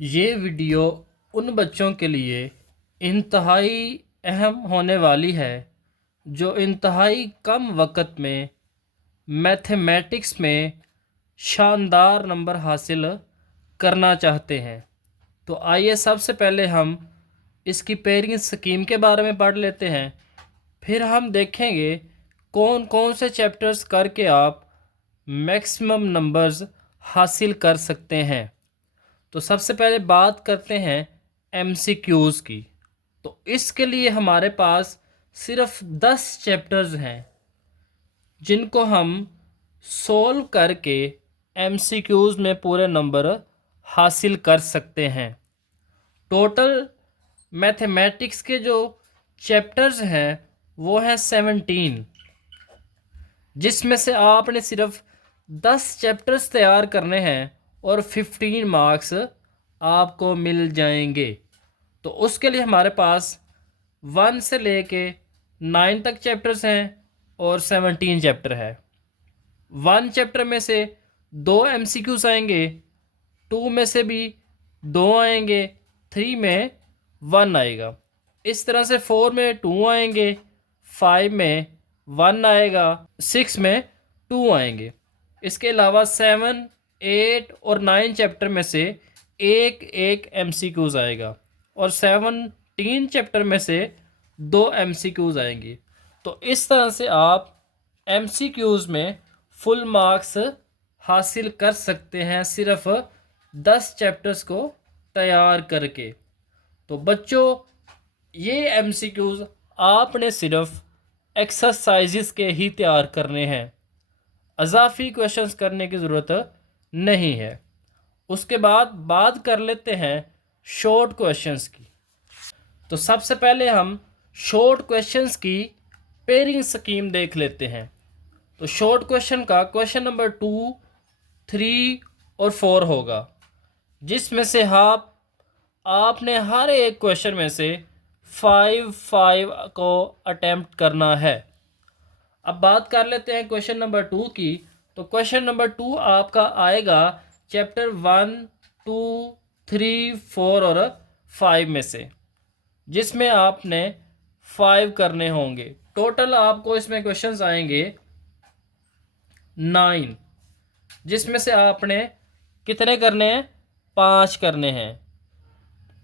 ये वीडियो उन बच्चों के लिए इंतहाई अहम होने वाली है जो इंतहाई कम वक़्त में मैथमेटिक्स में शानदार नंबर हासिल करना चाहते हैं। तो आइए सबसे पहले हम इसकी पेयरिंग स्कीम के बारे में पढ़ लेते हैं। फिर हम देखेंगे कौन कौन से चैप्टर्स करके आप मैक्सिमम नंबर्स हासिल कर सकते हैं। तो सबसे पहले बात करते हैं एमसीक्यूज़ की। तो इसके लिए हमारे पास सिर्फ 10 चैप्टर्स हैं जिनको हम सोल्व करके एमसीक्यूज़ में पूरे नंबर हासिल कर सकते हैं। टोटल मैथमेटिक्स के जो चैप्टर्स हैं वो हैं 17, जिसमें से आपने सिर्फ 10 चैप्टर्स तैयार करने हैं और 15 मार्क्स आपको मिल जाएंगे। तो उसके लिए हमारे पास 1 से लेके 9 तक चैप्टर्स हैं और 17 चैप्टर है। 1 चैप्टर में से 2 एमसीक्यूज आएंगे, 2 में से भी 2 आएंगे, 3 में 1 आएगा। इस तरह से 4 में 2 आएंगे, 5 में 1 आएगा, 6 में 2 आएंगे। इसके अलावा 7, 8 और 9 चैप्टर में से एक एक एमसीक्यूज आएगा और 17 चैप्टर में से 2 एमसीक्यूज आएंगी। तो इस तरह से आप एमसीक्यूज में फुल मार्क्स हासिल कर सकते हैं सिर्फ 10 चैप्टर्स को तैयार करके। तो बच्चों, ये एमसीक्यूज आपने सिर्फ एक्सरसाइजेस के ही तैयार करने हैं, अजाफी क्वेश्चंस करने की ज़रूरत नहीं है। उसके बाद बात कर लेते हैं शॉर्ट क्वेश्चंस की। तो सबसे पहले हम शॉर्ट क्वेश्चंस की पेयरिंग स्कीम देख लेते हैं। तो शॉर्ट क्वेश्चन का क्वेश्चन नंबर 2, 3 और 4 होगा, जिसमें से आपने हर एक क्वेश्चन में से 5 को अटेम्प्ट करना है। अब बात कर लेते हैं क्वेश्चन नंबर 2 की। तो क्वेश्चन नंबर 2 आपका आएगा चैप्टर 1, 2, 3, 4 और 5 में से, जिसमें आपने 5 करने होंगे। टोटल आपको इसमें क्वेश्चंस आएंगे 9, जिसमें से आपने कितने करने हैं? 5 करने हैं।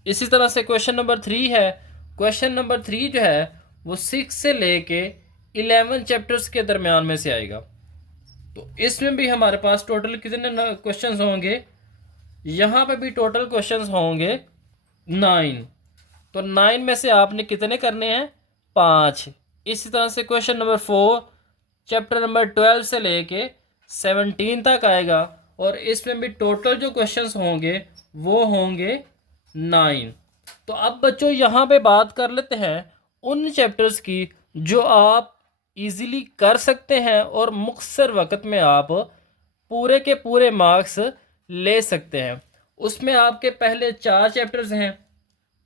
इसी तरह से क्वेश्चन नंबर 3 है। क्वेश्चन नंबर 3 जो है वो 6 से लेके 11 चैप्टर्स के दरमियान में से आएगा। तो इसमें भी हमारे पास टोटल कितने क्वेश्चंस होंगे? यहाँ पे भी टोटल क्वेश्चंस होंगे 9। तो 9 में से आपने कितने करने हैं? 5। इसी तरह से क्वेश्चन नंबर 4 चैप्टर नंबर 12 से लेके 17 तक आएगा और इसमें भी टोटल जो क्वेश्चंस होंगे वो होंगे 9। तो अब बच्चों यहाँ पे बात कर लेते हैं उन चैप्टर्स की जो आप इजीली कर सकते हैं और मुख्तसर वक्त में आप पूरे के पूरे मार्क्स ले सकते हैं। उसमें आपके पहले 4 चैप्टर्स हैं,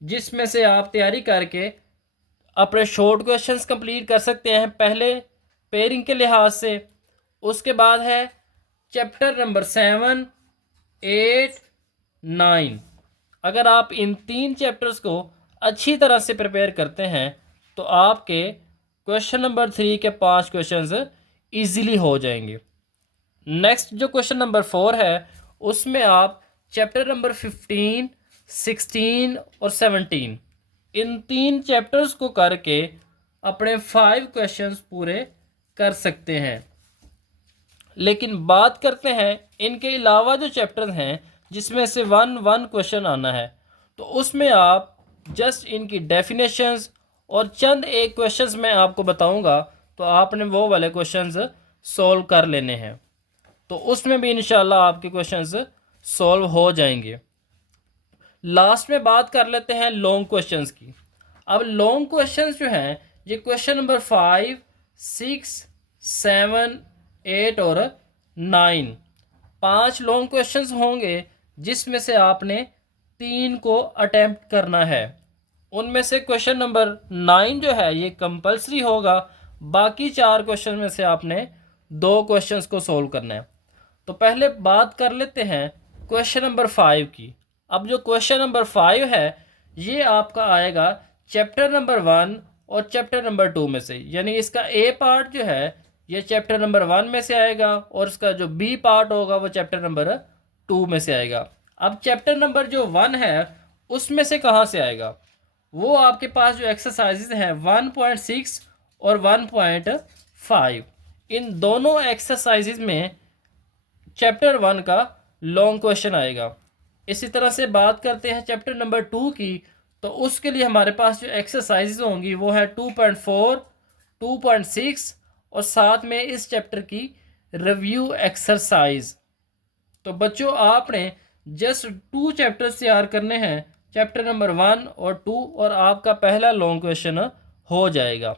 जिसमें से आप तैयारी करके अपने शॉर्ट क्वेश्चंस कंप्लीट कर सकते हैं पहले पेयरिंग के लिहाज से। उसके बाद है चैप्टर नंबर 7, 8, 9। अगर आप इन 3 चैप्टर्स को अच्छी तरह से प्रिपेयर करते हैं तो आपके क्वेश्चन नंबर 3 के 5 क्वेश्चंस इजीली हो जाएंगे। नेक्स्ट जो क्वेश्चन नंबर 4 है उसमें आप चैप्टर नंबर 15, 16 और 17 इन 3 चैप्टर्स को करके अपने 5 क्वेश्चंस पूरे कर सकते हैं। लेकिन बात करते हैं इनके अलावा जो चैप्टर्स हैं जिसमें से 1 क्वेश्चन आना है, तो उसमें आप जस्ट इनकी डेफिनेशंस और चंद एक क्वेश्चंस मैं आपको बताऊंगा, तो आपने वो वाले क्वेश्चंस सॉल्व कर लेने हैं। तो उसमें भी इंशाल्लाह आपके क्वेश्चंस सॉल्व हो जाएंगे। लास्ट में बात कर लेते हैं लॉन्ग क्वेश्चंस की। अब लॉन्ग क्वेश्चंस जो हैं ये क्वेश्चन नंबर 5, 6, 7, 8 और 9 5 लॉन्ग क्वेश्चंस होंगे, जिसमें से आपने 3 को अटेम्प्ट करना है। उनमें से क्वेश्चन नंबर 9 जो है ये कंपलसरी होगा, बाकी 4 क्वेश्चन में से आपने 2 क्वेश्चंस को सोल्व करना है। तो पहले बात कर लेते हैं क्वेश्चन नंबर 5 की। अब जो क्वेश्चन नंबर 5 है ये आपका आएगा चैप्टर नंबर 1 और चैप्टर नंबर 2 में से, यानी इसका ए पार्ट जो है ये चैप्टर नंबर 1 में से आएगा और इसका जो बी पार्ट होगा वो चैप्टर नंबर 2 में से आएगा। अब चैप्टर नंबर जो 1 है उसमें से कहाँ से आएगा, वो आपके पास जो एक्सरसाइजेज हैं 1.6 और 1.5, इन दोनों एक्सरसाइजेज में चैप्टर 1 का लॉन्ग क्वेश्चन आएगा। इसी तरह से बात करते हैं चैप्टर नंबर 2 की, तो उसके लिए हमारे पास जो एक्सरसाइजेज होंगी वो है 2.4, 2.6 और साथ में इस चैप्टर की रिव्यू एक्सरसाइज। तो बच्चों आपने जस्ट 2 चैप्टर्स तैयार करने हैं, चैप्टर नंबर 1 और 2, और आपका पहला लॉन्ग क्वेश्चन हो जाएगा।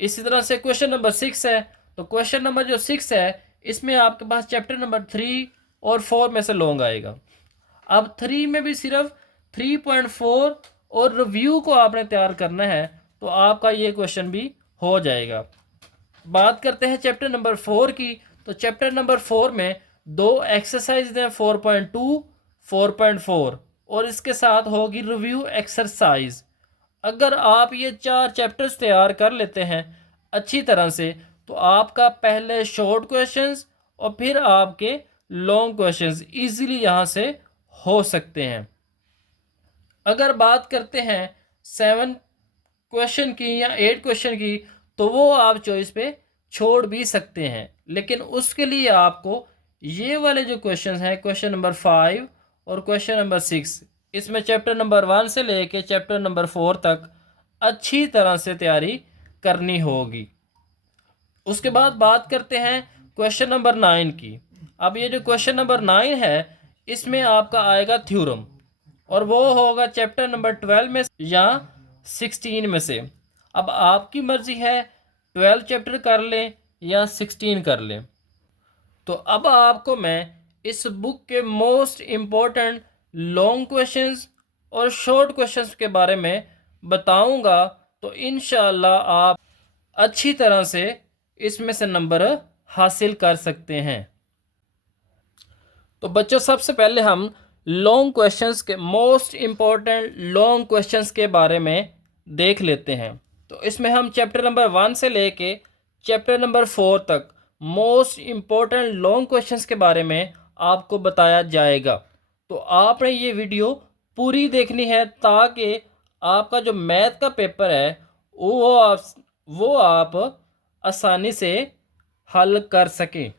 इसी तरह से क्वेश्चन नंबर 6 है, तो क्वेश्चन नंबर जो 6 है इसमें आपके पास चैप्टर नंबर 3 और 4 में से लॉन्ग आएगा। अब 3 में भी सिर्फ 3.4 और रिव्यू को आपने तैयार करना है, तो आपका ये क्वेश्चन भी हो जाएगा। बात करते हैं चैप्टर नंबर 4 की, तो चैप्टर नंबर 4 में 2 एक्सरसाइज हैं 4.2, 4.4 और इसके साथ होगी रिव्यू एक्सरसाइज। अगर आप ये 4 चैप्टर्स तैयार कर लेते हैं अच्छी तरह से, तो आपका पहले शॉर्ट क्वेश्चंस और फिर आपके लॉन्ग क्वेश्चंस इजीली यहाँ से हो सकते हैं। अगर बात करते हैं 7 क्वेश्चन की या 8 क्वेश्चन की, तो वो आप चॉइस पे छोड़ भी सकते हैं, लेकिन उसके लिए आपको ये वाले जो क्वेश्चन हैं क्वेश्चन नंबर 5 और क्वेश्चन नंबर 6, इसमें चैप्टर नंबर 1 से लेके चैप्टर नंबर 4 तक अच्छी तरह से तैयारी करनी होगी। उसके बाद बात करते हैं क्वेश्चन नंबर 9 की। अब ये जो क्वेश्चन नंबर 9 है इसमें आपका आएगा थ्योरम, और वो होगा चैप्टर नंबर 12 में या 16 में से। अब आपकी मर्जी है 12 चैप्टर कर लें या 16 कर लें। तो अब आपको मैं इस बुक के मोस्ट इम्पोर्टेंट लॉन्ग क्वेश्चंस और शॉर्ट क्वेश्चंस के बारे में बताऊंगा, तो इंशाल्लाह आप अच्छी तरह से इसमें से नंबर हासिल कर सकते हैं। तो बच्चों सबसे पहले हम लॉन्ग क्वेश्चंस के मोस्ट इम्पोर्टेंट लॉन्ग क्वेश्चंस के बारे में देख लेते हैं। तो इसमें हम चैप्टर नंबर 1 से लेके चैप्टर नंबर 4 तक मोस्ट इम्पोर्टेंट लॉन्ग क्वेश्चंस के बारे में आपको बताया जाएगा। तो आपने ये वीडियो पूरी देखनी है ताकि आपका जो मैथ का पेपर है वो आप आसानी से हल कर सकें।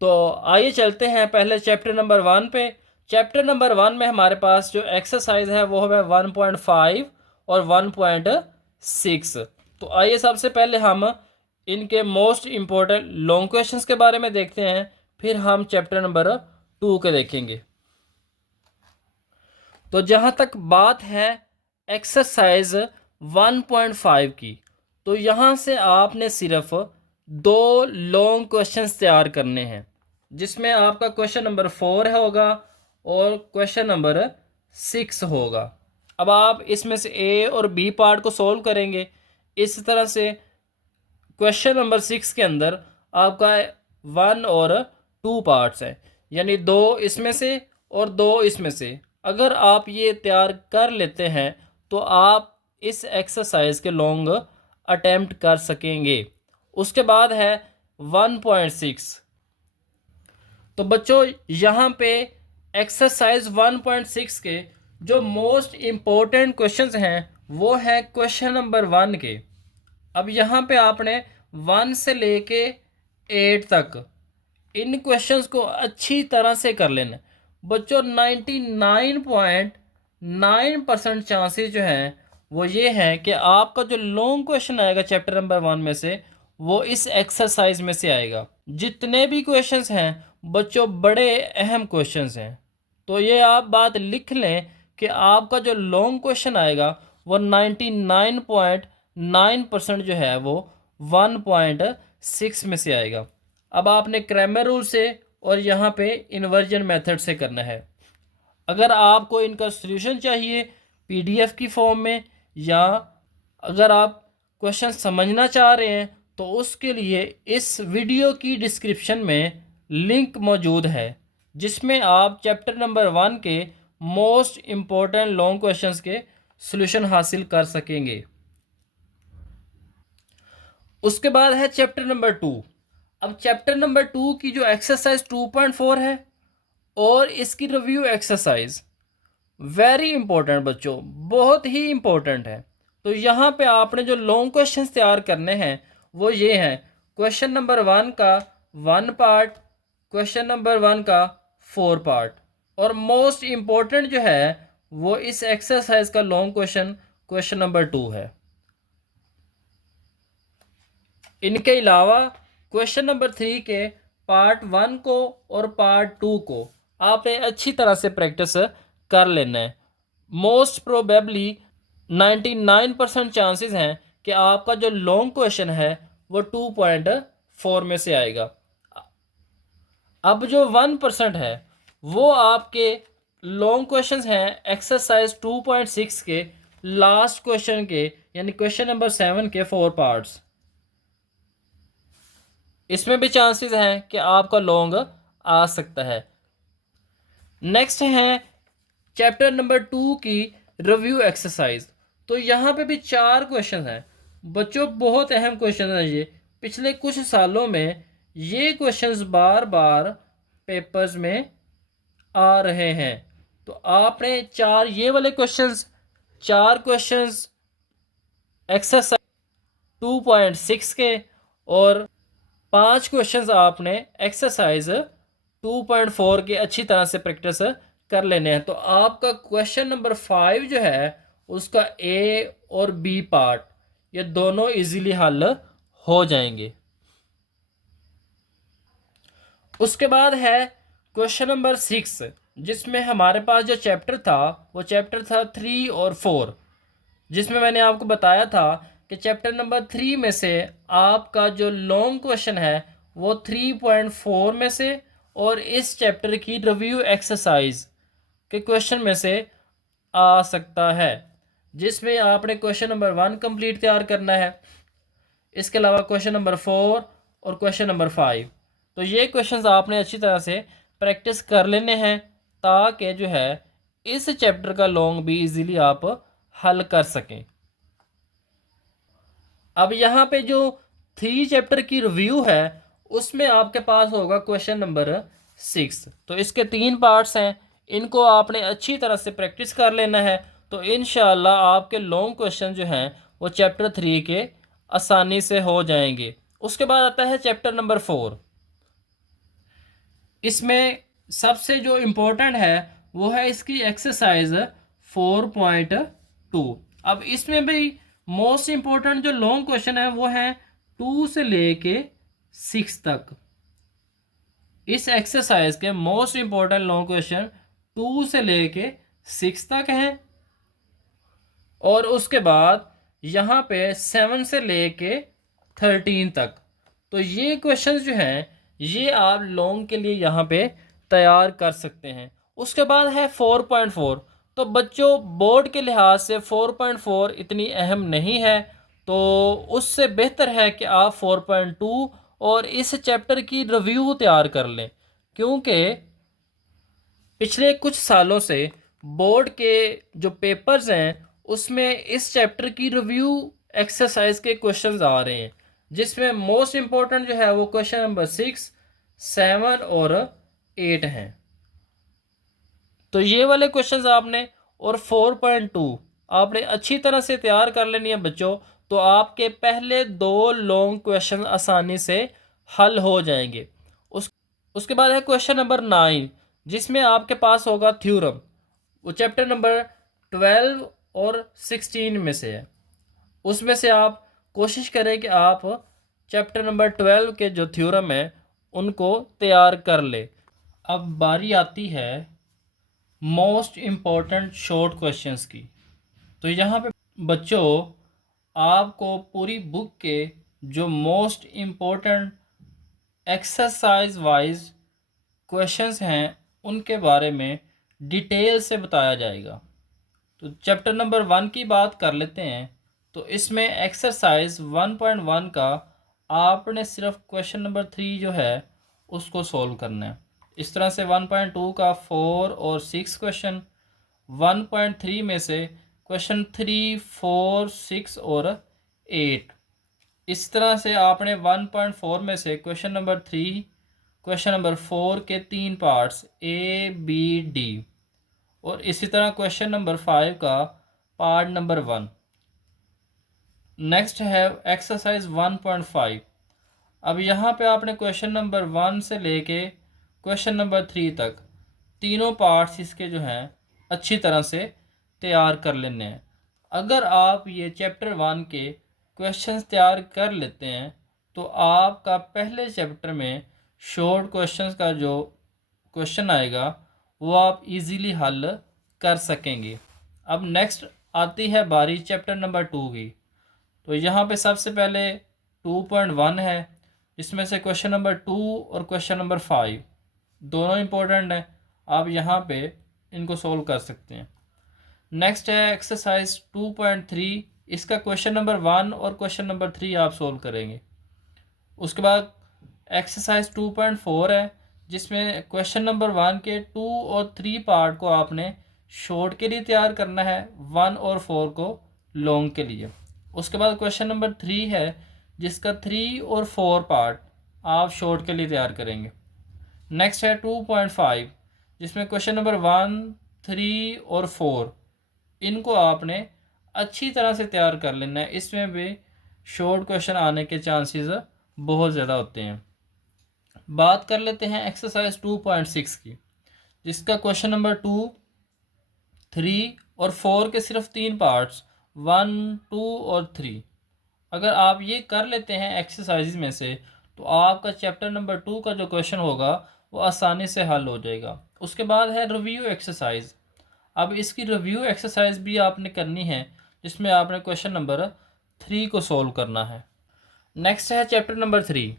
तो आइए चलते हैं पहले चैप्टर नंबर 1 पे। चैप्टर नंबर 1 में हमारे पास जो एक्सरसाइज है वो है 1.5 और 1.6। तो आइए सबसे पहले हम इनके मोस्ट इम्पोर्टेंट लॉन्ग क्वेश्चंस के बारे में देखते हैं, फिर हम चैप्टर नंबर 2 के देखेंगे। तो जहाँ तक बात है एक्सरसाइज 1.5 की, तो यहाँ से आपने सिर्फ 2 लॉन्ग क्वेश्चंस तैयार करने हैं, जिसमें आपका क्वेश्चन नंबर 4 होगा और क्वेश्चन नंबर 6 होगा। अब आप इसमें से ए और बी पार्ट को सॉल्व करेंगे। इस तरह से क्वेश्चन नंबर 6 के अंदर आपका 1 और 2 पार्ट्स हैं, यानी 2 इसमें से और 2 इसमें से। अगर आप ये तैयार कर लेते हैं तो आप इस एक्सरसाइज के लॉन्ग अटेम्प्ट कर सकेंगे। उसके बाद है 1.6। तो बच्चों यहाँ पे एक्सरसाइज 1.6 के जो मोस्ट इम्पोर्टेंट क्वेश्चंस हैं वो है क्वेश्चन नंबर 1 के। अब यहाँ पे आपने 1 से लेके 8 तक इन क्वेश्चंस को अच्छी तरह से कर लेना। बच्चों 99.9% चांसेस जो हैं वो ये हैं कि आपका जो लॉन्ग क्वेश्चन आएगा चैप्टर नंबर 1 में से वो इस एक्सरसाइज में से आएगा। जितने भी क्वेश्चंस हैं बच्चों बड़े अहम क्वेश्चंस हैं, तो ये आप बात लिख लें कि आपका जो लॉन्ग क्वेश्चन आएगा वो 99.9% जो है वो 1.6 में से आएगा। अब आपने क्रैमर रूल से और यहाँ पे इन्वर्जन मेथड से करना है। अगर आपको इनका सॉल्यूशन चाहिए पीडीएफ की फॉर्म में, या अगर आप क्वेश्चन समझना चाह रहे हैं, तो उसके लिए इस वीडियो की डिस्क्रिप्शन में लिंक मौजूद है जिसमें आप चैप्टर नंबर 1 के मोस्ट इम्पोर्टेंट लॉन्ग क्वेश्चंस के सॉल्यूशन हासिल कर सकेंगे। उसके बाद है चैप्टर नंबर 2। अब चैप्टर नंबर 2 की जो एक्सरसाइज 2.4 है और इसकी रिव्यू एक्सरसाइज वेरी इंपॉर्टेंट बच्चों, बहुत ही इंपॉर्टेंट है। तो यहाँ पे आपने जो लॉन्ग क्वेश्चंस तैयार करने हैं वो ये हैं। क्वेश्चन नंबर 1 का 1 पार्ट, क्वेश्चन नंबर 1 का 4 पार्ट, और मोस्ट इम्पोर्टेंट जो है वो इस एक्सरसाइज का लॉन्ग क्वेश्चन क्वेश्चन नंबर 2 है। इनके अलावा क्वेश्चन नंबर 3 के पार्ट 1 को और पार्ट 2 को आपने अच्छी तरह से प्रैक्टिस कर लेना है। मोस्ट प्रोबेबली 99% चांसेस हैं कि आपका जो लॉन्ग क्वेश्चन है वो 2.4 में से आएगा। अब जो 1% है वो आपके लॉन्ग क्वेश्चंस हैं एक्सरसाइज 2.6 के लास्ट क्वेश्चन के, यानी क्वेश्चन नंबर 7 के 4 पार्ट्स। इसमें भी चांसेस हैं कि आपका लॉन्ग आ सकता है। नेक्स्ट है चैप्टर नंबर 2 की रिव्यू एक्सरसाइज। तो यहाँ पे भी 4 क्वेश्चन हैं बच्चों, बहुत अहम क्वेश्चन है ये। पिछले कुछ सालों में ये क्वेश्चंस बार बार पेपर्स में आ रहे हैं। तो आपने ये वाले क्वेश्चंस, 4 क्वेश्चंस एक्सरसाइज 2.6 के और 5 क्वेश्चंस आपने एक्सरसाइज 2.4 के अच्छी तरह से प्रैक्टिस कर लेने हैं। तो आपका क्वेश्चन नंबर 5 जो है उसका ए और बी पार्ट ये दोनों इजीली हल हो जाएंगे। उसके बाद है क्वेश्चन नंबर 6, जिसमें हमारे पास जो चैप्टर था वो चैप्टर था 3 और 4, जिसमें मैंने आपको बताया था कि चैप्टर नंबर 3 में से आपका जो लॉन्ग क्वेश्चन है वो 3.4 में से और इस चैप्टर की रिव्यू एक्सरसाइज के क्वेश्चन में से आ सकता है, जिसमें आपने क्वेश्चन नंबर 1 कंप्लीट तैयार करना है। इसके अलावा क्वेश्चन नंबर 4 और क्वेश्चन नंबर 5। तो ये क्वेश्चंस आपने अच्छी तरह से प्रैक्टिस कर लेने हैं ताकि जो है इस चैप्टर का लॉन्ग भी इजीली आप हल कर सकें। अब यहाँ पे जो 3 चैप्टर की रिव्यू है उसमें आपके पास होगा क्वेश्चन नंबर 6। तो इसके 3 पार्ट्स हैं, इनको आपने अच्छी तरह से प्रैक्टिस कर लेना है। तो इंशाल्लाह आपके लॉन्ग क्वेश्चन जो हैं वो चैप्टर 3 के आसानी से हो जाएंगे। उसके बाद आता है चैप्टर नंबर 4। इसमें सबसे जो इम्पोर्टेंट है वो है इसकी एक्सरसाइज 4.2। अब इसमें भी मोस्ट इम्पोर्टेंट जो लॉन्ग क्वेश्चन है वो है 2 से लेके 6 तक। इस एक्सरसाइज के मोस्ट इम्पोर्टेंट लॉन्ग क्वेश्चन 2 से लेके 6 तक हैं, और उसके बाद यहाँ पे 7 से लेके 13 तक। तो ये क्वेश्चन जो हैं ये आप लॉन्ग के लिए यहाँ पे तैयार कर सकते हैं। उसके बाद है 4.4। तो बच्चों बोर्ड के लिहाज से 4.4 इतनी अहम नहीं है, तो उससे बेहतर है कि आप 4.2 और इस चैप्टर की रिव्यू तैयार कर लें, क्योंकि पिछले कुछ सालों से बोर्ड के जो पेपर्स हैं उसमें इस चैप्टर की रिव्यू एक्सरसाइज के क्वेश्चंस आ रहे हैं, जिसमें मोस्ट इम्पोर्टेंट जो है वो क्वेश्चन नंबर 6, 7 और 8 हैं। तो ये वाले क्वेश्चंस आपने और 4.2 आपने अच्छी तरह से तैयार कर लेनी है बच्चों। तो आपके पहले 2 लॉन्ग क्वेश्चन आसानी से हल हो जाएंगे। उसके बाद है क्वेश्चन नंबर 9, जिसमें आपके पास होगा थ्योरम। वो चैप्टर नंबर 12 और 16 में से है। उसमें से आप कोशिश करें कि आप चैप्टर नंबर 12 के जो थ्योरम है उनको तैयार कर ले। अब बारी आती है मोस्ट इम्पोर्टेंट शॉर्ट क्वेश्चंस की। तो यहाँ पे बच्चों आपको पूरी बुक के जो most important exercise wise questions हैं उनके बारे में डिटेल से बताया जाएगा। तो चैप्टर नंबर 1 की बात कर लेते हैं। तो इसमें एक्सरसाइज 1.1 का आपने सिर्फ क्वेश्चन नंबर 3 जो है उसको सॉल्व करना है। इस तरह से 1.2 का 4 और 6 क्वेश्चन, 1.3 में से क्वेश्चन 3, 4, 6 और 8। इस तरह से आपने 1.4 में से क्वेश्चन नंबर 3, क्वेश्चन नंबर 4 के 3 पार्ट्स ए, बी, डी, और इसी तरह क्वेश्चन नंबर 5 का पार्ट नंबर 1। नेक्स्ट है एक्सरसाइज 1.5। अब यहाँ पे आपने क्वेश्चन नंबर 1 से लेके क्वेश्चन नंबर 3 तक तीनों पार्ट्स इसके जो हैं अच्छी तरह से तैयार कर लेने हैं। अगर आप ये चैप्टर 1 के क्वेश्चंस तैयार कर लेते हैं तो आपका पहले चैप्टर में शॉर्ट क्वेश्चंस का जो क्वेश्चन आएगा वो आप इजीली हल कर सकेंगे। अब नेक्स्ट आती है बारी चैप्टर नंबर 2 की। तो यहाँ पे सबसे पहले 2.1 है, जिसमें से क्वेश्चन नंबर 2 और क्वेश्चन नंबर 5 दोनों इम्पोर्टेंट हैं। आप यहाँ पे इनको सोल्व कर सकते हैं। नेक्स्ट है एक्सरसाइज 2.3। इसका क्वेश्चन नंबर 1 और क्वेश्चन नंबर 3 आप सोल्व करेंगे। उसके बाद एक्सरसाइज 2.4 है, जिसमें क्वेश्चन नंबर 1 के 2 और 3 पार्ट को आपने शॉर्ट के लिए तैयार करना है, 1 और 4 को लॉन्ग के लिए। उसके बाद क्वेश्चन नंबर 3 है, जिसका 3 और 4 पार्ट आप शॉर्ट के लिए तैयार करेंगे। नेक्स्ट है 2.5, जिसमें क्वेश्चन नंबर 1, 3 और 4 इनको आपने अच्छी तरह से तैयार कर लेना है। इसमें भी शॉर्ट क्वेश्चन आने के चांसेस बहुत ज़्यादा होते हैं। बात कर लेते हैं एक्सरसाइज 2.6 की, जिसका क्वेश्चन नंबर 2, 3 और 4 के सिर्फ 3 पार्ट्स 1, 2 और 3 अगर आप ये कर लेते हैं एक्सरसाइज में से तो आपका चैप्टर नंबर 2 का जो क्वेश्चन होगा वो आसानी से हल हो जाएगा। उसके बाद है रिव्यू एक्सरसाइज। अब इसकी रिव्यू एक्सरसाइज भी आपने करनी है, जिसमें आपने क्वेश्चन नंबर 3 को सोल्व करना है। नेक्स्ट है चैप्टर नंबर 3,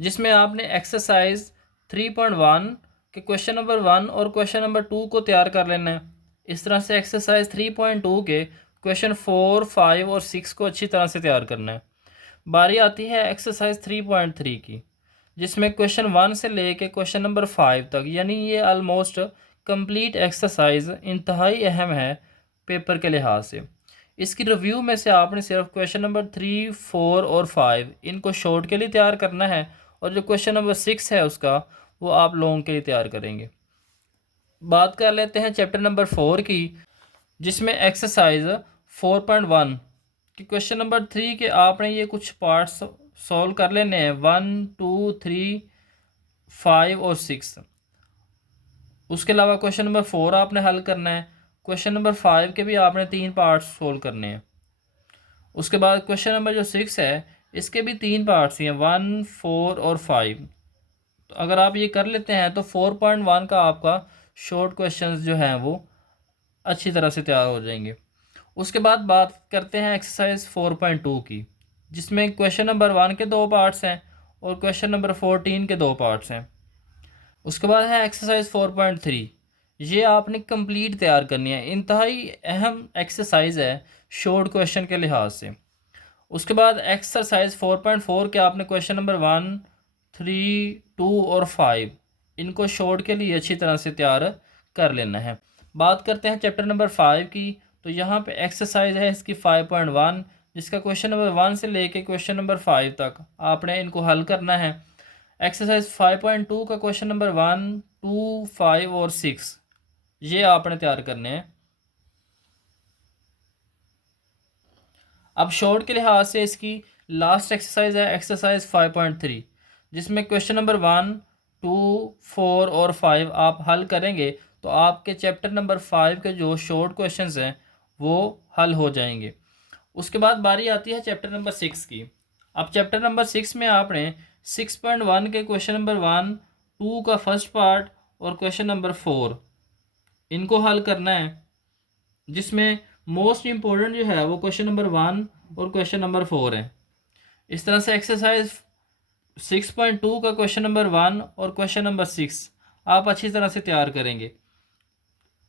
जिसमें आपने एक्सरसाइज 3.1 के क्वेश्चन नंबर 1 और क्वेश्चन नंबर 2 को तैयार कर लेना है। इस तरह से एक्सरसाइज 3.2 के क्वेश्चन 4, 5 और 6 को अच्छी तरह से तैयार करना है। बारी आती है एक्सरसाइज 3.3 की, जिसमें क्वेश्चन 1 से लेके क्वेश्चन नंबर 5 तक, यानी ये आलमोस्ट कंप्लीट एक्सरसाइज इंतहाई अहम है पेपर के लिहाज से। इसकी रिव्यू में से आपने सिर्फ क्वेश्चन नंबर 3, 4 और 5 इनको शॉर्ट के लिए तैयार करना है, और जो क्वेश्चन नंबर 6 है उसका वो आप लॉन्ग के लिए तैयार करेंगे। बात कर लेते हैं चैप्टर नंबर 4 की, जिसमें एक्सरसाइज 4.1 कि क्वेश्चन नंबर 3 के आपने ये कुछ पार्ट्स सॉल्व कर लेने हैं, 1, 2, 3, 5 और 6। उसके अलावा क्वेश्चन नंबर 4 आपने हल करना है। क्वेश्चन नंबर 5 के भी आपने 3 पार्ट्स सोल्व करने हैं। उसके बाद क्वेश्चन नंबर जो 6 है इसके भी 3 पार्ट्स हैं, 1, 4 और 5। तो अगर आप ये कर लेते हैं तो 4.1 का आपका शॉर्ट क्वेश्चंस जो हैं वो अच्छी तरह से तैयार हो जाएंगे। उसके बाद बात करते हैं एक्सरसाइज 4.2 की, जिसमें क्वेश्चन नंबर 1 के 2 पार्ट्स हैं और क्वेश्चन नंबर 14 के 2 पार्ट्स हैं। उसके बाद है एक्सरसाइज 4.3। ये आपने कंप्लीट तैयार करनी है, इंतहाई अहम एक्सरसाइज है शॉर्ट क्वेश्चन के लिहाज से। उसके बाद एक्सरसाइज 4.4 के आपने क्वेश्चन नंबर 1, 3, 2 और 5 इनको शॉर्ट के लिए अच्छी तरह से तैयार कर लेना है। बात करते हैं चैप्टर नंबर 5 की। तो यहाँ पे एक्सरसाइज है इसकी 5.1, जिसका क्वेश्चन नंबर 1 से लेके क्वेश्चन नंबर 5 तक आपने इनको हल करना है। एक्सरसाइज 5.2 का क्वेश्चन नंबर 1, 2, 5 और 6 ये आपने तैयार करने हैं। अब शॉर्ट के लिहाज से इसकी लास्ट एक्सरसाइज है एक्सरसाइज 5.3, जिसमें क्वेश्चन नंबर 1, 2, 4 और 5 आप हल करेंगे तो आपके चैप्टर नंबर 5 के जो शॉर्ट क्वेश्चंस हैं वो हल हो जाएंगे। उसके बाद बारी आती है चैप्टर नंबर 6 की। अब चैप्टर नंबर 6 में आपने 6.1 के क्वेश्चन नंबर 1, 2 का फर्स्ट पार्ट और क्वेश्चन नंबर 4 इनको हल करना है, जिसमें मोस्ट इम्पोर्टेंट जो है वो क्वेश्चन नंबर 1 और क्वेश्चन नंबर 4 है। इस तरह से एक्सरसाइज 6.2 का क्वेश्चन नंबर 1 और क्वेश्चन नंबर 6 आप अच्छी तरह से तैयार करेंगे।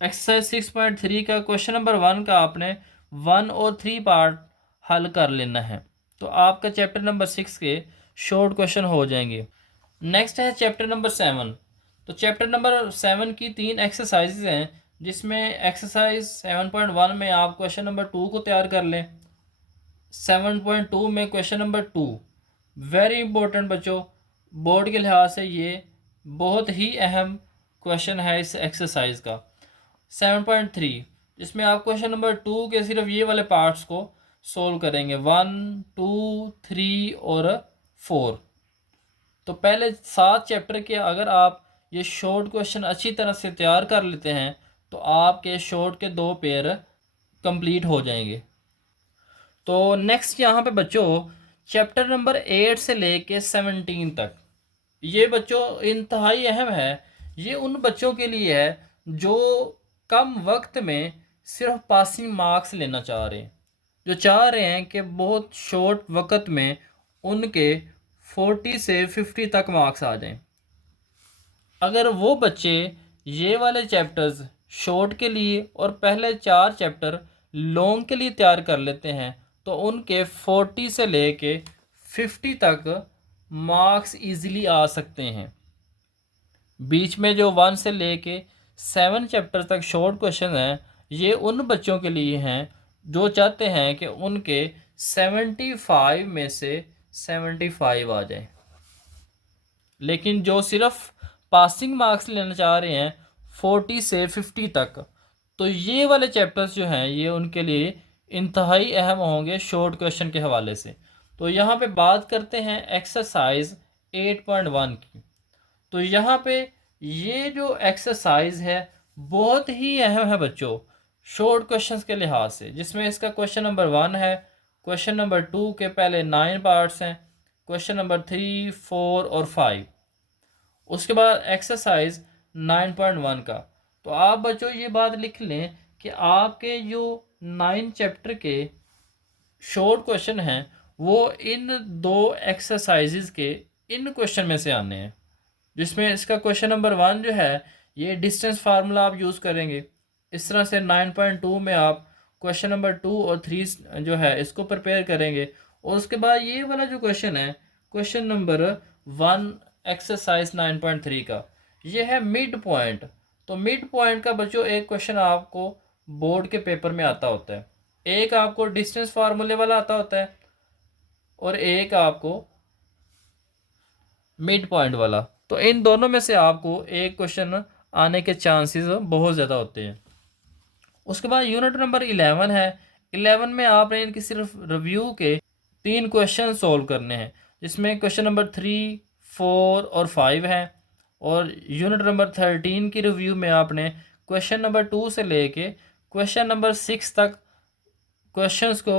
एक्सरसाइज 6.3 का क्वेश्चन नंबर 1 का आपने 1 और 3 पार्ट हल कर लेना है, तो आपका चैप्टर नंबर 6 के शॉर्ट क्वेश्चन हो जाएंगे। नेक्स्ट है चैप्टर नंबर 7। तो चैप्टर नंबर 7 की 3 एक्सरसाइजेज हैं, जिसमें एक्सरसाइज 7.1 में आप क्वेश्चन नंबर 2 को तैयार कर लें। 7.2 में क्वेश्चन नंबर 2 वेरी इंपॉर्टेंट बच्चों, बोर्ड के लिहाज से ये बहुत ही अहम क्वेश्चन है इस एक्सरसाइज का। 7.3 जिसमें आप क्वेश्चन नंबर 2 के सिर्फ ये वाले पार्ट्स को सोल्व करेंगे, 1, 2, 3 और 4। तो पहले 7 चैप्टर के अगर आप ये शॉर्ट क्वेश्चन अच्छी तरह से तैयार कर लेते हैं तो आपके शॉर्ट के 2 पेयर कंप्लीट हो जाएंगे। तो नेक्स्ट यहाँ पे बच्चों चैप्टर नंबर 8 से लेके 17 तक, ये बच्चों इंतहाई अहम है। ये उन बच्चों के लिए है जो कम वक्त में सिर्फ पासिंग मार्क्स लेना चाह रहे हैं, जो चाह रहे हैं कि बहुत शॉर्ट वक्त में उनके 40 से 50 तक मार्क्स आ जाएं। अगर वो बच्चे ये वाले चैप्टर्स शॉर्ट के लिए और पहले 4 चैप्टर लॉन्ग के लिए तैयार कर लेते हैं तो उनके 40 से लेके 50 तक मार्क्स इजीली आ सकते हैं। बीच में जो 1 से लेके 7 चैप्टर तक शॉर्ट क्वेश्चन हैं, ये उन बच्चों के लिए हैं जो चाहते हैं कि उनके 75 में से 75 आ जाए। लेकिन जो सिर्फ पासिंग मार्क्स लेना चाह रहे हैं 40 से 50 तक, तो ये वाले चैप्टर्स जो हैं ये उनके लिए इंतहाई अहम होंगे शॉर्ट क्वेश्चन के हवाले से। तो यहाँ पे बात करते हैं एक्सरसाइज 8.1 की। तो यहाँ पे ये जो एक्सरसाइज है बहुत ही अहम है बच्चों शॉर्ट क्वेश्चंस के लिहाज से, जिसमें इसका क्वेश्चन नंबर 1 है, क्वेश्चन नंबर 2 के पहले 9 पार्ट्स हैं, क्वेश्चन नंबर 3, 4 और 5, उसके बाद एक्सरसाइज 9.1 का। तो आप बच्चों ये बात लिख लें कि आपके जो 9 चैप्टर के शॉर्ट क्वेश्चन हैं वो इन 2 एक्सरसाइजेज के इन क्वेश्चन में से आने हैं। जिसमें इसका क्वेश्चन नंबर 1 जो है ये डिस्टेंस फार्मूला आप यूज़ करेंगे। इस तरह से 9.2 में आप क्वेश्चन नंबर 2 और 3 जो है इसको प्रिपेयर करेंगे। और उसके बाद ये वाला जो क्वेश्चन है क्वेश्चन नंबर 1 एक्सरसाइज 9.3 का, ये है मिड पॉइंट। तो मिड पॉइंट का बच्चों एक क्वेश्चन आपको बोर्ड के पेपर में आता होता है, एक आपको डिस्टेंस फार्मूले वाला आता होता है और एक आपको मिड पॉइंट वाला। तो इन दोनों में से आपको एक क्वेश्चन आने के चांसेस बहुत ज़्यादा होते हैं। उसके बाद यूनिट नंबर 11 है। 11 में आपने इनकी सिर्फ रिव्यू के 3 क्वेश्चन सॉल्व करने हैं, जिसमें क्वेश्चन नंबर 3, 4 और 5 है। और यूनिट नंबर 13 की रिव्यू में आपने क्वेश्चन नंबर 2 से लेके क्वेश्चन नंबर 6 तक क्वेश्चंस को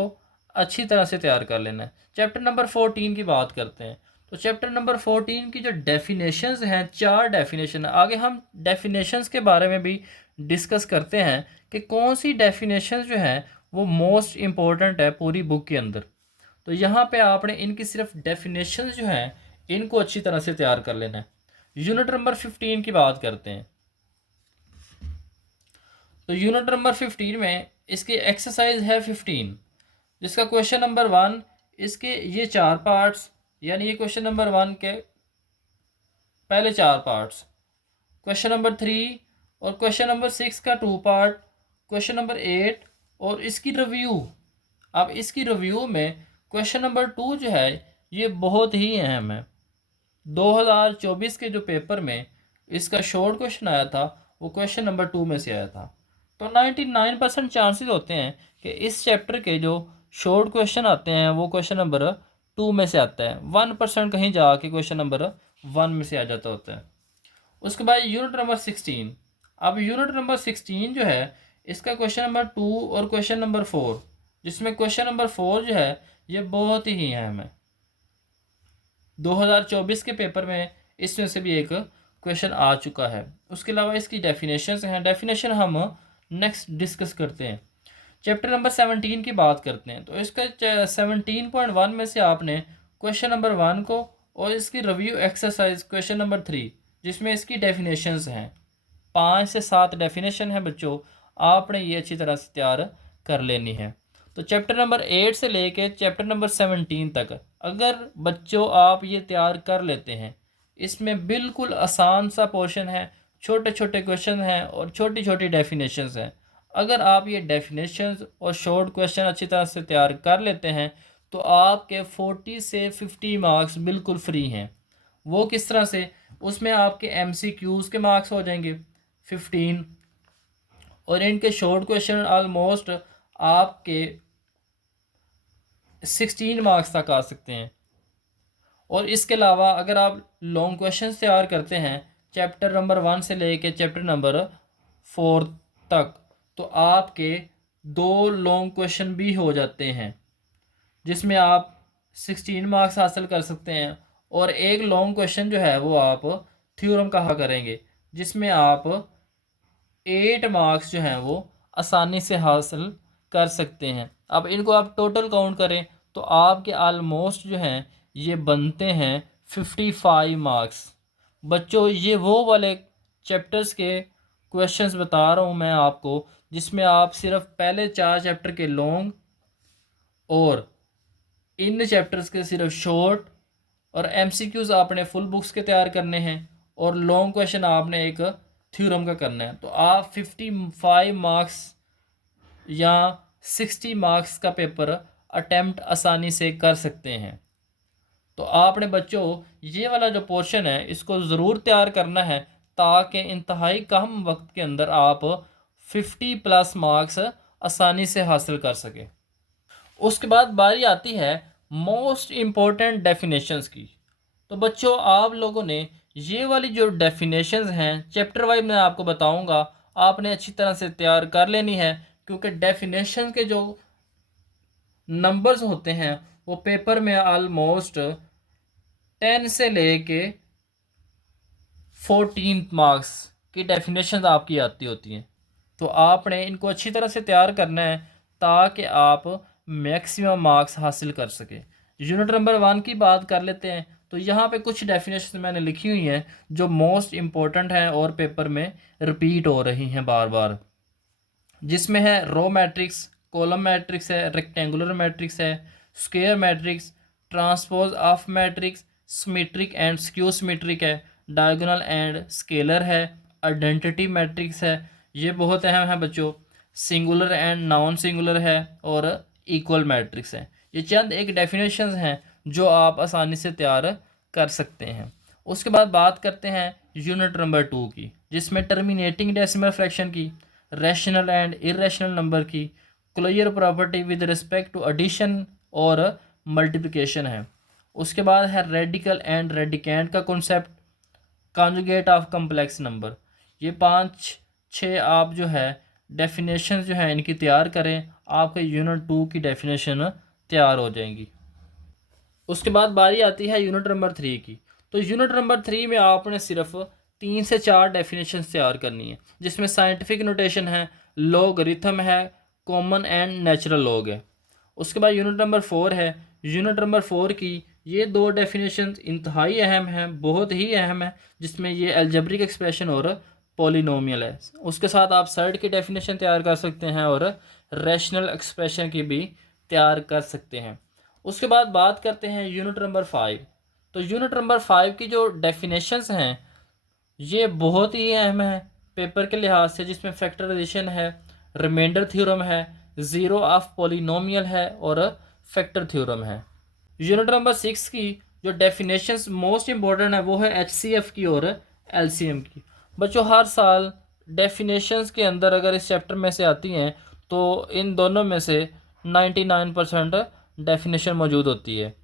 अच्छी तरह से तैयार कर लेना है। चैप्टर नंबर 14 की बात करते हैं। तो चैप्टर नंबर 14 की जो डेफिनेशंस हैं, 4 डेफिनेशन, आगे हम डेफिनेशंस के बारे में भी डिस्कस करते हैं कि कौन सी डेफिनेशंस जो हैं वो मोस्ट इम्पोर्टेंट है पूरी बुक के अंदर। तो यहाँ पे आपने इनकी सिर्फ डेफिनेशंस जो हैं इनको अच्छी तरह से तैयार कर लेना है। यूनिट नंबर 15 की बात करते हैं। तो यूनिट नंबर 15 में इसकी एक्सरसाइज है 15, जिसका क्वेश्चन नंबर 1 इसके ये 4 पार्ट्स, यानी ये क्वेश्चन नंबर 1 के पहले 4 पार्ट्स, क्वेश्चन नंबर 3 और क्वेश्चन नंबर 6 का 2 पार्ट, क्वेश्चन नंबर 8 और इसकी रिव्यू। अब इसकी रिव्यू में क्वेश्चन नंबर 2 जो है ये बहुत ही अहम है। 2024 के जो पेपर में इसका शॉर्ट क्वेश्चन आया था वो क्वेश्चन नंबर 2 में से आया था। तो 99% चांसेस होते हैं कि इस चैप्टर के जो शॉर्ट क्वेश्चन आते हैं वो क्वेश्चन नंबर 2 में से आता है। 1% कहीं जाके क्वेश्चन नंबर 1 में से आ जाता होता है। उसके बाद यूनिट नंबर 16। अब यूनिट नंबर 16 जो है इसका क्वेश्चन नंबर 2 और क्वेश्चन नंबर 4, जिसमें क्वेश्चन नंबर 4 जो है ये बहुत ही अहम है। 2024 के पेपर में इसमें से भी एक क्वेश्चन आ चुका है। उसके अलावा इसकी डेफिनेशंस हैं, डेफिनेशन हम नेक्स्ट डिस्कस करते हैं। चैप्टर नंबर 17 की बात करते हैं। तो इसका 17.1 में से आपने क्वेश्चन नंबर 1 को और इसकी रिव्यू एक्सरसाइज क्वेश्चन नंबर 3, जिसमें इसकी डेफिनेशंस हैं 5 से 7 डेफिनेशन है बच्चों, आपने ये अच्छी तरह से तैयार कर लेनी है। तो चैप्टर नंबर 8 से लेके चैप्टर नंबर 17 तक अगर बच्चों आप ये तैयार कर लेते हैं, इसमें बिल्कुल आसान सा पोर्शन है, छोटे छोटे क्वेश्चन हैं और छोटी छोटी डेफिनेशंस हैं। अगर आप ये डेफिनेशंस और शॉर्ट क्वेश्चन अच्छी तरह से तैयार कर लेते हैं तो आपके 40 से 50 मार्क्स बिल्कुल फ्री हैं। वो किस तरह से? उसमें आपके MCQs के मार्क्स हो जाएंगे 15, और इनके शॉर्ट क्वेश्चन ऑलमोस्ट आपके 16 मार्क्स तक आ सकते हैं। और इसके अलावा अगर आप लॉन्ग क्वेश्चन तैयार करते हैं चैप्टर नंबर 1 से लेके चैप्टर नंबर 4 तक, तो आपके 2 लॉन्ग क्वेश्चन भी हो जाते हैं जिसमें आप 16 मार्क्स हासिल कर सकते हैं। और एक लॉन्ग क्वेश्चन जो है वो आप थ्योरम कहा करेंगे जिसमें आप 8 मार्क्स जो हैं वो आसानी से हासिल कर सकते हैं। अब इनको आप टोटल काउंट करें तो आपके आलमोस्ट जो हैं ये बनते हैं 55 मार्क्स। बच्चों ये वो वाले चैप्टर्स के क्वेश्चंस बता रहा हूँ मैं आपको जिसमें आप सिर्फ पहले 4 चैप्टर के लॉन्ग और इन चैप्टर्स के सिर्फ शॉर्ट और MCQs आपने फुल बुक्स के तैयार करने हैं और लॉन्ग क्वेश्चन आपने एक थ्योरम का करना है। तो आप 55 मार्क्स या 60 मार्क्स का पेपर अटेम्प्ट आसानी से कर सकते हैं। तो आपने बच्चों ये वाला जो पोर्शन है इसको ज़रूर तैयार करना है ताकि इंतहाई कम वक्त के अंदर आप 50+ मार्क्स आसानी से हासिल कर सकें। उसके बाद बारी आती है मोस्ट इम्पोर्टेंट डेफिनेशंस की। तो बच्चों आप लोगों ने ये वाली जो डेफिनेशंस हैं चैप्टर वाइज मैं आपको बताऊंगा, आपने अच्छी तरह से तैयार कर लेनी है क्योंकि डेफिनेशन के जो नंबर्स होते हैं वो पेपर में आलमोस्ट 10 से लेके 14 मार्क्स की डेफिनेशंस आपकी आती होती हैं। तो आपने इनको अच्छी तरह से तैयार करना है ताकि आप मैक्सिमम मार्क्स हासिल कर सकें। यूनिट नंबर 1 की बात कर लेते हैं। तो यहाँ पे कुछ डेफिनेशन मैंने लिखी हुई हैं जो मोस्ट इम्पोर्टेंट हैं और पेपर में रिपीट हो रही हैं बार बार, जिसमें है रो मैट्रिक्स, कॉलम मैट्रिक्स है, रेक्टेंगुलर मैट्रिक्स है, square matrix, transpose of matrix, symmetric and skew symmetric है, डायगोनल एंड स्केलर है, आइडेंटिटी मैट्रिक्स है, ये बहुत अहम है बच्चों, सिंगुलर एंड नॉन सिंगुलर है, और इक्वल मैट्रिक्स है। ये चंद एक डेफिनेशंस हैं जो आप आसानी से तैयार कर सकते हैं। उसके बाद बात करते हैं यूनिट नंबर 2 की जिसमें टर्मिनेटिंग डेसिमल फ्रैक्शन की, रैशनल एंड इरेशनल नंबर की, clear property with respect to addition और मल्टीप्लिकेशन है। उसके बाद है रेडिकल एंड रेडिकेंड का concept, conjugate of complex number. ये 5-6 आप जो है डेफिनेशन जो है इनकी तैयार करें, आपके यूनिट 2 की डेफिनेशन तैयार हो जाएंगी। उसके बाद बारी आती है यूनिट नंबर 3 की। तो यूनिट नंबर 3 में आपने सिर्फ 3 से 4 डेफिनेशन तैयार करनी है जिसमें साइंटिफिक नोटेशन है, लॉगरिथम है, कॉमन एंड नेचुरल लॉग है। उसके बाद यूनिट नंबर 4 है। यूनिट नंबर 4 की ये 2 डेफिनेशन इंतहाई अहम हैं, बहुत ही अहम है, जिसमें ये अलजेब्रिक एक्सप्रेशन और पॉलिनोमियल है। उसके साथ आप सर्ड की डेफिनेशन तैयार कर सकते हैं और रैशनल एक्सप्रेशन की भी तैयार कर सकते हैं। उसके बाद बात करते हैं यूनिट नंबर 5। तो यूनिट नंबर 5 की जो डेफिनेशंस हैं ये बहुत ही अहम है पेपर के लिहाज से, जिसमें फैक्टराइजेशन है, रिमाइंडर थ्योरम है, ज़ीरो ऑफ पॉलिनोमियल है और फैक्टर थ्योरम है। यूनिट नंबर 6 की जो डेफिनेशंस मोस्ट इम्पोर्टेंट है वो है HCF की और LCM की। बच्चों हर साल डेफिनेशंस के अंदर अगर इस चैप्टर में से आती हैं तो इन दोनों में से 99% डेफिनेशन मौजूद होती है।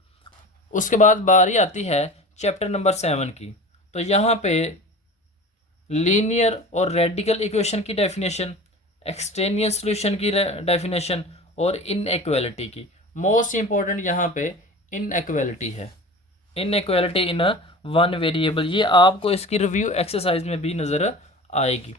उसके बाद बारी आती है चैप्टर नंबर 7 की। तो यहाँ पे लीनियर और रेडिकल इक्वेशन की डेफिनेशन, एक्सटेनियस सॉल्यूशन की डेफिनेशन और इनइक्वालिटी की। मोस्ट इम्पॉर्टेंट यहाँ पे इनइक्वालिटी है, इनइक्वालिटी इन वन वेरिएबल, ये आपको इसकी रिव्यू एक्सरसाइज में भी नज़र आएगी।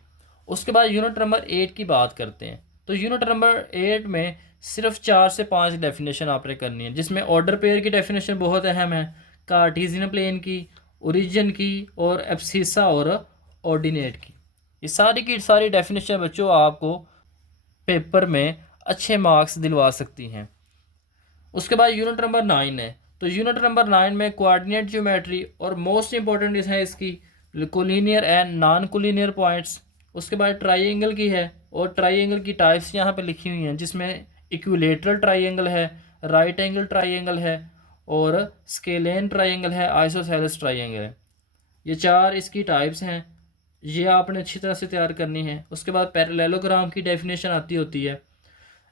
उसके बाद यूनिट नंबर 8 की बात करते हैं। तो यूनिट नंबर 8 में सिर्फ 4 से 5 डेफिनेशन आपने करनी है जिसमें ऑर्डर पेयर की डेफिनेशन बहुत अहम है, कार्टेशियन प्लेन की, ओरिजिन की और एब्सिसा और ऑर्डिनेट की। ये सारी की सारी डेफिनेशन बच्चों आपको पेपर में अच्छे मार्क्स दिलवा सकती हैं। उसके बाद यूनिट नंबर 9 है। तो यूनिट नंबर 9 में कोऑर्डिनेट ज्योमेट्री और मोस्ट इंपॉर्टेंट है इसकी collinear and non collinear points. उसके बाद ट्राइंगल की है, और ट्राइंगल की टाइप्स यहाँ पे लिखी हुई हैं, जिसमें इक्विलेटरल ट्राइंगल है, राइट एंगल ट्राइंगल है, और स्केलेन ट्राइंगल है, आइसोसेलेस ट्राइंगल है। ये चार इसकी टाइप्स हैं, ये आपने अच्छी तरह से तैयार करनी है। उसके बाद पैरेललोग्राम की डेफिनेशन आती होती है,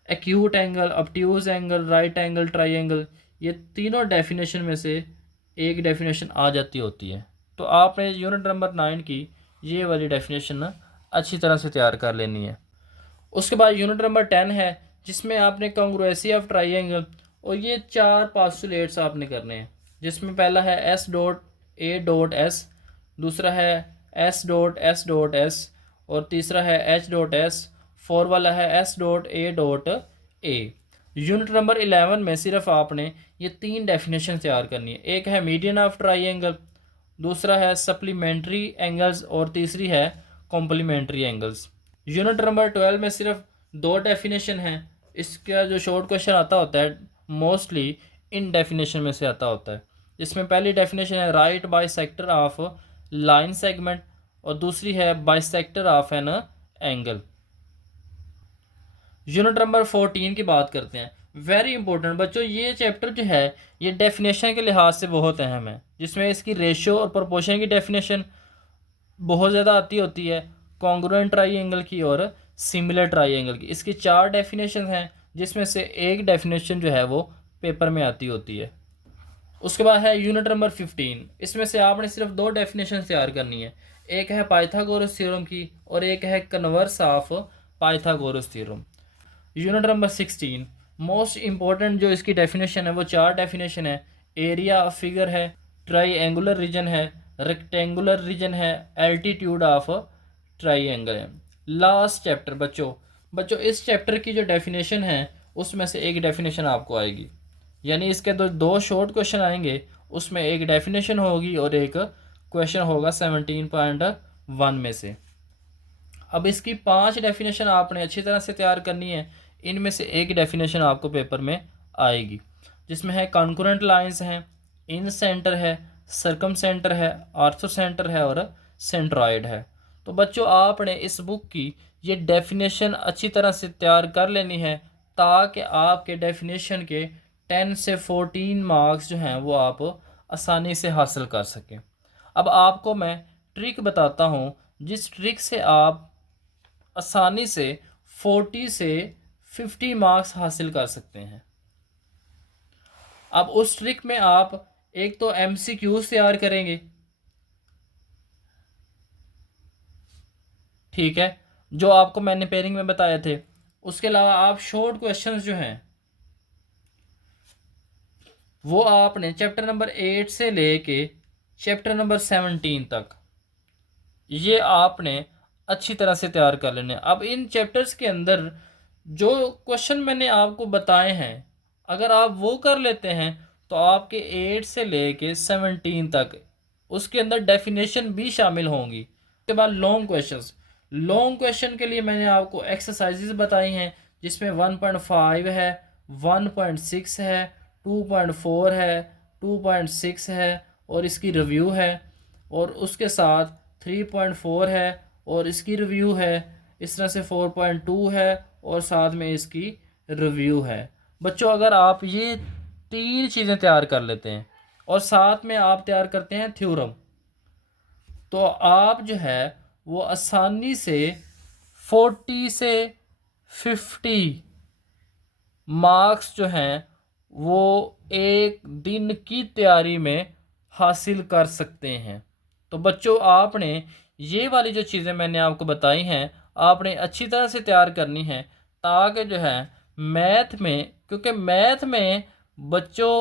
acute angle, obtuse angle, right angle triangle, ये तीनों डेफिनेशन में से एक डेफिनेशन आ जाती होती है। तो आपने यूनिट नंबर 9 की ये वाली डेफिनेशन ना अच्छी तरह से तैयार कर लेनी है। उसके बाद यूनिट नंबर 10 है, जिसमें आपने कॉन्ग्रुएंसी ऑफ ट्राइंगल, और ये चार पास्टुलेट्स आपने करने हैं, जिसमें पहला है S dot A dot S, दूसरा है एस डॉट एस, और तीसरा है एच डॉट एस, फोर वाला है S dot A. Unit number 11 में सिर्फ आपने ये तीन डेफिनेशन तैयार करनी है। एक है मीडियन ऑफ ट्राइंगल, दूसरा है सप्लीमेंट्री एंगल्स, और तीसरी है कॉम्प्लीमेंट्री एंगल्स। यूनिट नंबर 12 में सिर्फ दो डेफिनेशन हैं। इसका जो शॉर्ट क्वेश्चन आता होता है मोस्टली इन डेफिनेशन में से आता होता है। इसमें पहली डेफिनेशन है right bisector of line segment, और दूसरी है bisector of an angle. Unit number 14 की बात करते हैं। वेरी इंपॉर्टेंट बच्चों, ये चैप्टर जो है ये डेफिनेशन के लिहाज से बहुत अहम है, जिसमें इसकी रेशियो और प्रोपोर्शन की डेफिनेशन बहुत ज़्यादा आती होती है, कॉन्ग्रुएंट ट्राइंगल की और सिमिलर ट्राइंगल की। इसकी चार डेफिनेशन हैं, जिसमें से एक डेफिनेशन जो है वो पेपर में आती होती है। उसके बाद है यूनिट नंबर 15। इसमें से आपने सिर्फ दो डेफिनेशन तैयार करनी है, एक है पाइथागोरस थ्योरम की, और एक है converse of Pythagoras theorem. Unit number 16 most important जो इसकी डेफिनेशन है वो चार डेफिनेशन है। एरिया ऑफ फिगर है, ट्राइएंगुलर रीजन है, रेक्टेंगुलर रीजन है, एल्टीट्यूड ऑफ ट्राइएंगल है। लास्ट चैप्टर बच्चों इस चैप्टर की जो डेफिनेशन है उसमें से एक डेफिनेशन आपको आएगी, यानी इसके दो शॉर्ट क्वेश्चन आएंगे, उसमें एक डेफिनेशन होगी और एक क्वेश्चन होगा 17.1 में से। अब इसकी 5 डेफिनेशन आपने अच्छी तरह से तैयार करनी है। इनमें से एक डेफिनेशन आपको पेपर में आएगी, जिसमें है कॉन्करेंट लाइंस हैं, इन सेंटर है, सरकम सेंटर है, आर्थो सेंटर है, और सेंट्रॉइड है। तो बच्चों आपने इस बुक की ये डेफिनेशन अच्छी तरह से तैयार कर लेनी है, ताकि आपके डेफिनेशन के 10 से 14 मार्क्स जो हैं वो आप आसानी से हासिल कर सकें। अब आपको मैं ट्रिक बताता हूँ, जिस ट्रिक से आप आसानी से 40 से 50 मार्क्स हासिल कर सकते हैं। अब उस ट्रिक में आप एक तो MCQs तैयार करेंगे, ठीक है, जो आपको मैंने पेयरिंग में बताए थे। उसके अलावा आप शॉर्ट क्वेश्चंस जो हैं वो आपने चैप्टर नंबर 8 से लेके चैप्टर नंबर 17 तक ये आपने अच्छी तरह से तैयार कर लेने। अब इन चैप्टर्स के अंदर जो क्वेश्चन मैंने आपको बताए हैं, अगर आप वो कर लेते हैं तो आपके 8 से लेके 17 तक उसके अंदर डेफिनेशन भी शामिल होंगी। उसके बाद लॉन्ग क्वेश्चन के लिए मैंने आपको एक्सरसाइजेज बताई हैं, जिसमें 1.5 है, 1.6 है, 2.4 है, 2.6 है, और इसकी रिव्यू है, और उसके साथ 3.4 है और इसकी रिव्यू है। इस तरह से 4.2 है और साथ में इसकी रिव्यू है। बच्चों अगर आप ये तीन चीज़ें तैयार कर लेते हैं और साथ में आप तैयार करते हैं थ्योरम, तो आप जो है वो आसानी से 40 से 50 मार्क्स जो हैं वो एक दिन की तैयारी में हासिल कर सकते हैं। तो बच्चों आपने ये वाली जो चीज़ें मैंने आपको बताई हैं आपने अच्छी तरह से तैयार करनी है, ताकि जो है मैथ में, क्योंकि मैथ में बच्चों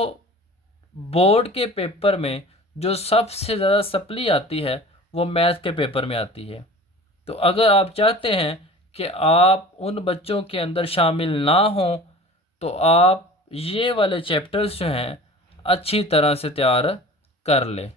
बोर्ड के पेपर में जो सबसे ज़्यादा सप्ली आती है वो मैथ के पेपर में आती है। तो अगर आप चाहते हैं कि आप उन बच्चों के अंदर शामिल ना हों, तो आप ये वाले चैप्टर्स जो हैं अच्छी तरह से तैयार कर लें।